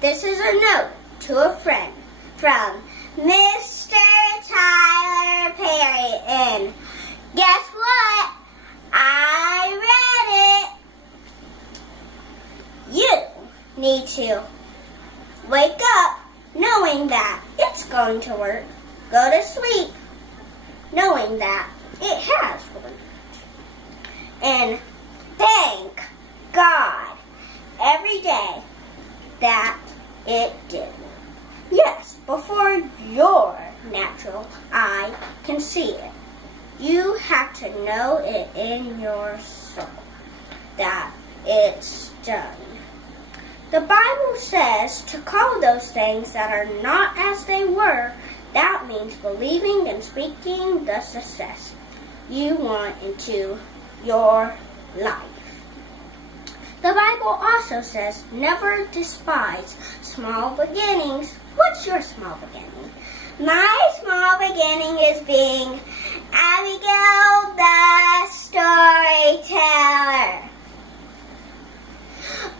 This is a note to a friend from Mr. Tyler Perry. And guess what? I read it. You need to wake up knowing that it's going to work. Go to sleep knowing that it has worked. And thank God every day that it did work. Yes, before your natural eye can see it. You have to know it in your soul that it's done. The Bible says to call those things that are not as they were. That means believing and speaking the success you want into your life. The Bible also says never despise small beginnings. What's your small beginning? My small beginning is being Abigail the storyteller.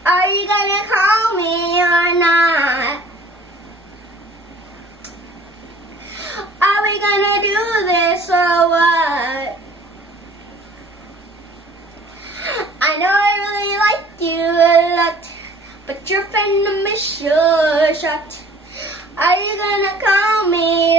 Are you gonna call me or not? Are we gonna do this or what? I know I really liked you a lot, but your friend miss your shot. Are you gonna call me